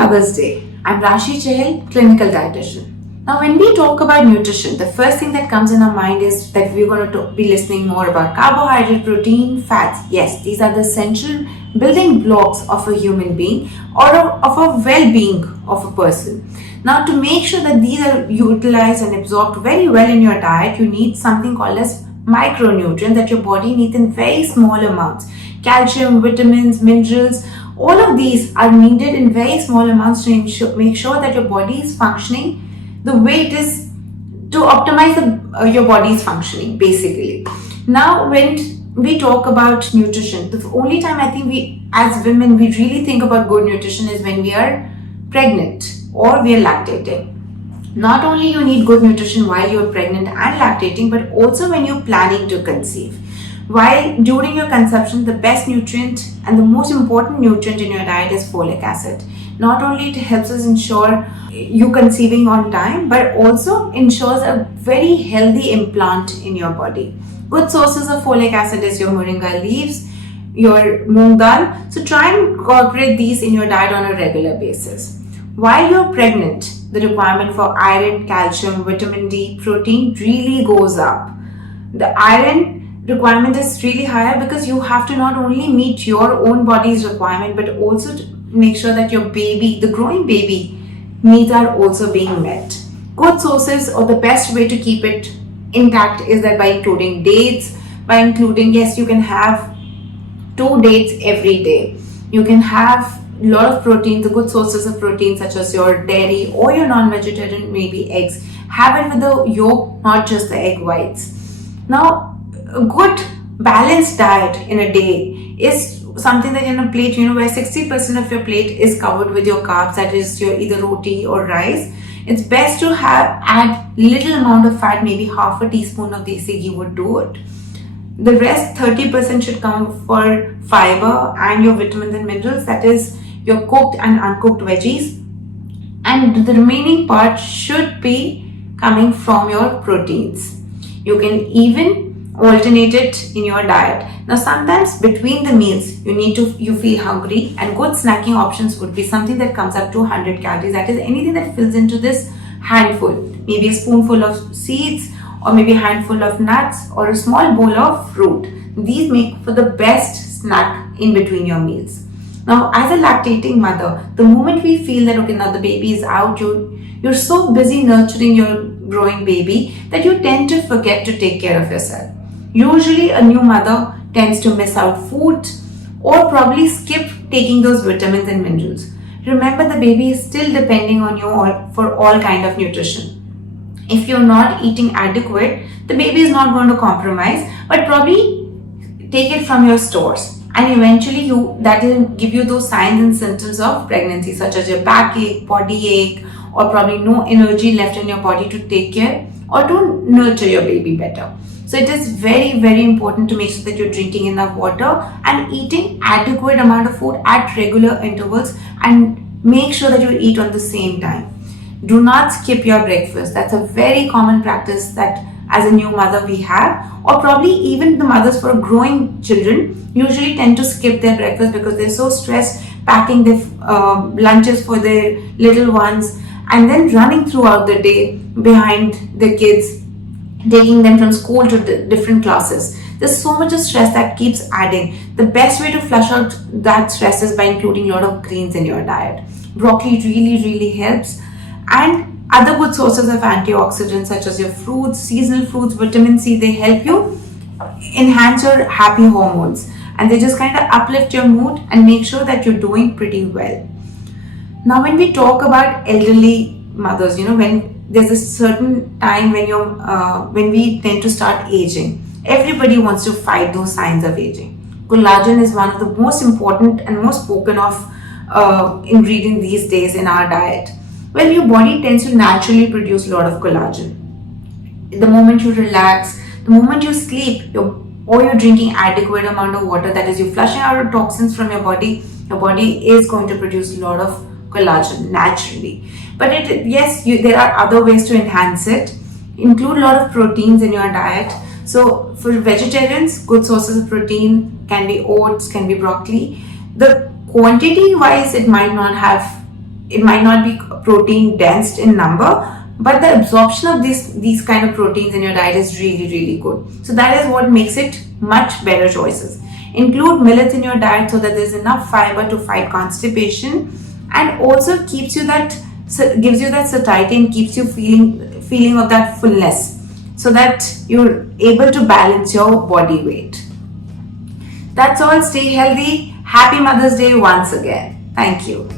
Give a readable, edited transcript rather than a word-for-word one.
Mother's Day. I'm Rashi Chahal, clinical dietitian. Now, when we talk about nutrition, the first thing that comes in our mind is that we're going to be listening more about carbohydrate, protein, fats. Yes, these are the essential building blocks of a human being or of a well-being of a person. Now, to make sure that these are utilized and absorbed very well in your diet, you need something called as micronutrients that your body needs in very small amounts. Calcium, vitamins, minerals, all of these are needed in very small amounts to make sure that your body is functioning the way it is, to optimize your body's functioning basically. Now, when we talk about nutrition, the only time I think we as women we really think about good nutrition is when we are pregnant or we are lactating. Not only you need good nutrition while you are pregnant and lactating, but also when you're planning to conceive. While during your conception, the best nutrient and the most important nutrient in your diet is folic acid. Not only it helps us ensure you conceiving on time, but also ensures a very healthy implant in your body. Good sources of folic acid is your moringa leaves, your moong dal. So try and incorporate these in your diet on a regular basis. While you're pregnant, the requirement for iron, calcium, vitamin D, protein really goes up. The iron requirement is really higher because you have to not only meet your own body's requirement but also to make sure that your baby, the growing baby, needs are also being met. Good sources or the best way to keep it intact is that by including dates, by including, yes, you can have 2 dates every day. You can have a lot of protein, the good sources of protein such as your dairy or your non-vegetarian, maybe eggs. Have it with the yolk, not just the egg whites. Now, a good balanced diet in a day is something that in a plate, where 60% of your plate is covered with your carbs, that is your either roti or rice. It's best to add little amount of fat, maybe half a teaspoon of desi ghee would do it. The rest 30% should come for fiber and your vitamins and minerals, that is your cooked and uncooked veggies, and the remaining part should be coming from your proteins. You can even alternate it in your diet. Now, sometimes between the meals you feel hungry, and good snacking options would be something that comes up to 100 calories. That is anything that fills into this handful, maybe a spoonful of seeds or maybe a handful of nuts or a small bowl of fruit. These make for the best snack in between your meals. Now, as a lactating mother, the moment we feel that okay, now the baby is out, you're so busy nurturing your growing baby that you tend to forget to take care of yourself. Usually a new mother tends to miss out food or probably skip taking those vitamins and minerals. Remember, the baby is still depending on you for all kind of nutrition. If you're not eating adequate, the baby is not going to compromise, but probably take it from your stores. And eventually that will give you those signs and symptoms of pregnancy, such as your backache, body ache, or probably no energy left in your body to take care or to nurture your baby better. So it is very, very important to make sure that you're drinking enough water and eating adequate amount of food at regular intervals, and make sure that you eat on the same time. Do not skip your breakfast. That's a very common practice that as a new mother we have, or probably even the mothers for growing children usually tend to skip their breakfast because they're so stressed packing their lunches for their little ones and then running throughout the day behind the kids, taking them from school to different classes. There's so much of stress that keeps adding. The best way to flush out that stress is by including a lot of greens in your diet. Broccoli really, really helps. And other good sources of antioxidants such as your fruits, seasonal fruits, vitamin C, they help you enhance your happy hormones. And they just kind of uplift your mood and make sure that you're doing pretty well. Now, when we talk about elderly mothers, when there's a certain time when we tend to start aging. Everybody wants to fight those signs of aging. Collagen is one of the most important and most spoken of ingredient these days in our diet. Well, your body tends to naturally produce a lot of collagen. The moment you relax, the moment you sleep, or you're drinking adequate amount of water, that is you're flushing out toxins from your body is going to produce a lot of collagen naturally. But there are other ways to enhance it. Include a lot of proteins in your diet. So for vegetarians, good sources of protein can be oats, can be broccoli. The quantity wise, it might not have it might not be protein dense in number, but the absorption of these kind of proteins in your diet is really, really good. So that is what makes it much better choices. Include millets in your diet so that there's enough fiber to fight constipation, and also gives you that satiety and keeps you feeling of that fullness, so that you're able to balance your body weight. That's all. Stay healthy. Happy Mother's Day once again. Thank you.